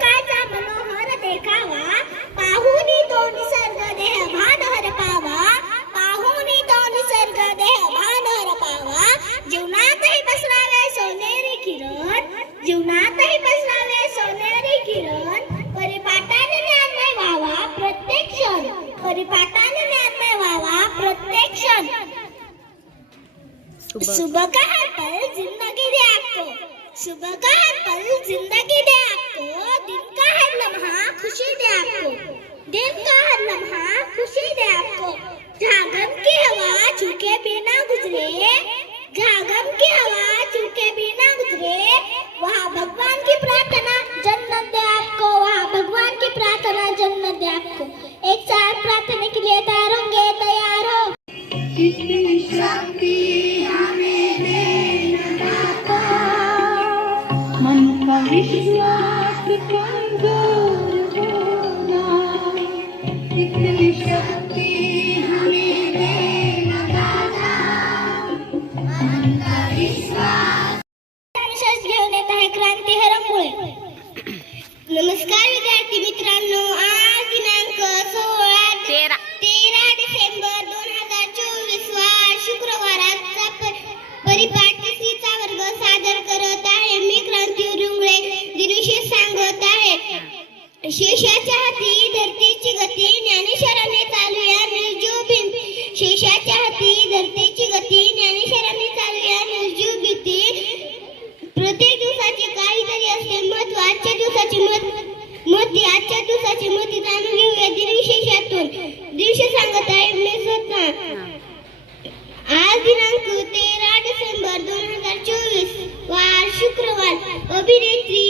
सकाळचा मनोहर देखावा, पाहुनी तो निसर्ग देह भान हरपावा, पाहुनी तो निसर्ग देह भान हरपावा. जीवनातही पसरावे सोनेरी किरण, जीवनातही पसरावे सोनेरी किरण. परिपाठाने ज्ञानमय व्हावा प्रत्येक क्षण, परिपाठाने ज्ञानमय व्हावा प्रत्येक क्षण. सुबह का हर पल जिंदगी दे आपको, सुबह का हर पल जिंदगी दे आपको. दिन का हर लम्हा खुशी दे आपको, दिन का हर लम्हा खुशी दे आपको. जहाँ गम की हवा झुके बिना गुजरे, जहाँ गम की हवा झुके बिना गुजरे, वहाँ भगवान की प्रार्थना जन्नत दे आपको, वहाँ भगवान की प्रार्थना जन्नत दे आपको. एक साथ प्रार्थना के लिए तैयार होंगे? तैयार हो? कितनी शक्ति हमें देना दाता, मन का विश्वास कमजोर होना. कितनी शक्ति हमें देना दाता, मन का विश्वास. विशेष घेऊन येत आहे क्रांती हरंगुळे. नमस्कार विद्यार्थी मित्रांनो, आज दिनांक 13 डिसेंबर 2024 वार शुक्रवाराचा परिपाठ तिसरीचा वर्ग सादर करत आहे. मी क्रांती हरंगुळे दिनविशेष सांगत आहे. शेषाच्या हाती धरतीची गती, ज्ञानेश्वराने चालूया निर्जीव भिंती. शेषाच्या हाती धरतीची गती, ज्ञानेश्वराने चालूया निर्जीव भीती. प्रत्येक दिवसाचे काहीतरी असते महत्त्व, आजच्या दिवसाचे महत्त्व, आजच्या दिवसाचे महत्त्व जाणून घेऊया दिनविशेषातून. दिवस सांगत आहे मी स्वतः. आज दिनांक 13 डिसेंबर 2024 वार शुक्रवार. अभिनेत्री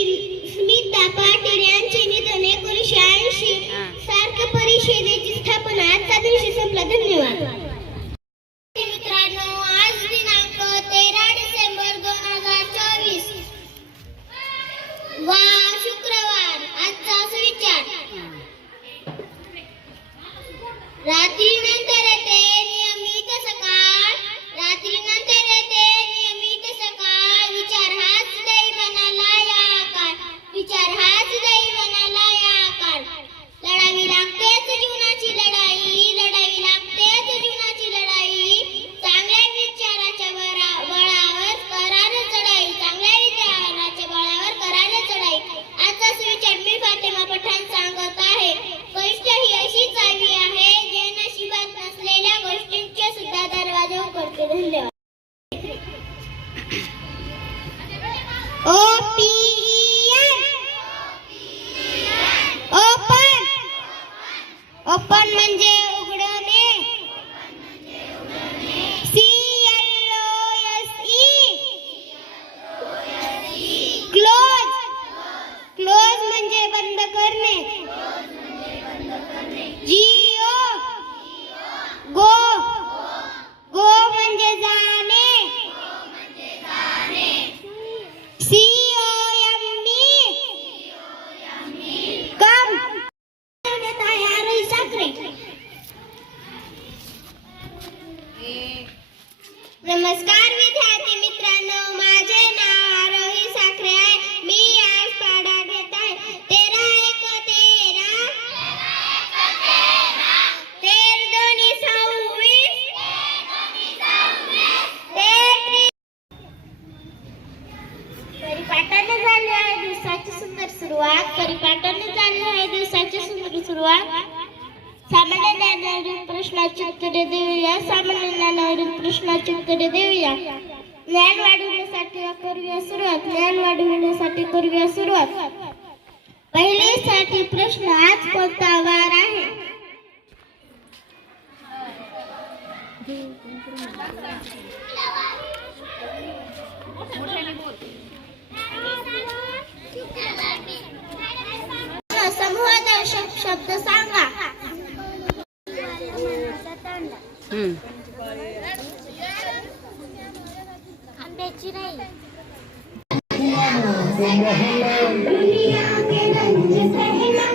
स्मिता पाटील यांचे निधन. 1980 सार्क परिषदेची स्थापना. आजचा दिवस संपला. धन्यवाद. मित्रांनो, आज दिनांक 13 डिसेंबर 2024 वार शुक्रवार. आजचा सुविचार. रात्रीनंतर येते नियमित सकाळ, रात्रीनंतर येते नियमित सकाळ. विचार हाच दैवानाला या काळ, विचार हाच दैवानाला या काळ. लढावी लागतेच जीवनाची लढाई, लढावी लागतेच जीवनाची लढाई. चांगल्या विचाराच्या बळावर करार चढाई, चांगल्या विचाराच्या बळावर करार चढाई. आजचा सुविचार मी फातेमा पठाण सांगत आहे. कष्ट ही अशी चावी आहे जे नशिबात नसलेल्या गोष्टींचे सुद्धा दरवाजे उघडते. धन्यवाद. ओपन, ओपन म्हणजे उघडणे. क्लोज, क्लोज म्हणजे बंद करणे. गो, गो म्हणजे जाणे. कम. नमस्कार विद्यार्थी मित्रांनो, माझे नाव आरोही साखरे आहे. मी आज पाढा घेत आहे. 13 एक 13, 13 दोन्ही 26, 33. परिपाठाने झाली आहे दिवसाची सुंदर सुरुवात, परिपाठाने झाली आहे दिवसाची सुंदर सुरुवात. सामान्य ज्ञानावरील प्रश्नाची उत्तरे देऊया, सामान्य ज्ञानावरील प्रश्नाची उत्तरे देऊया. ज्ञान वाढवण्यासाठी करूया सुरुवात, ज्ञान वाढवण्यासाठी करूया सुरुवात. पहिलेसाठी प्रश्न, आज कोणता वार आहे? समूहदर्शक शब्द सांगा. आंब्याची राई. दुनिया के रंग सहना,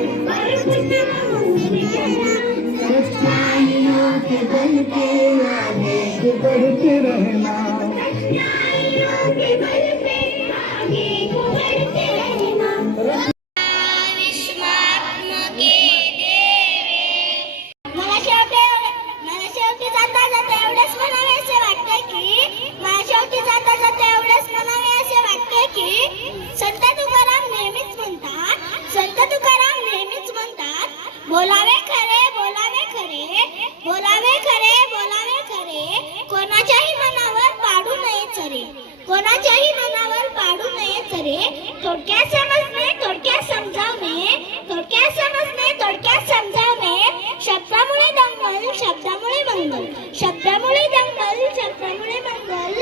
सच्चाइयों के बल पे आगे बढ़ते रहना, सच्चाइयों के बल पे आगे बढ़ते रहना. बोलावे खरे बोलावे खरे बोलावे खरे बोलावे खरे कोणाच्याही मनावर पाडू नये चरे कोणाच्याही मनावर पाडू नये चरे थोडक्यात समजणे थोडक्यात समजावणे थोडक्यात समजणे थोडक्यात समजावणे शब्दामुळे दंगल शब्दामुळे मंगल शब्दामुळे दंगल शब्दामुळे मंगल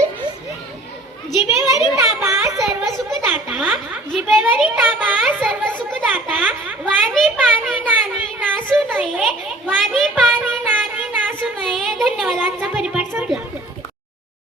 जिभेवरी ताबा सर्व सुखदाता जिभेवरी ताबा सर्व सुखदाता वाणी पाणी नानी नासू नये वाणी पाणी नानी नासू नये धन्यवाद आजचा परिपाठ संपला.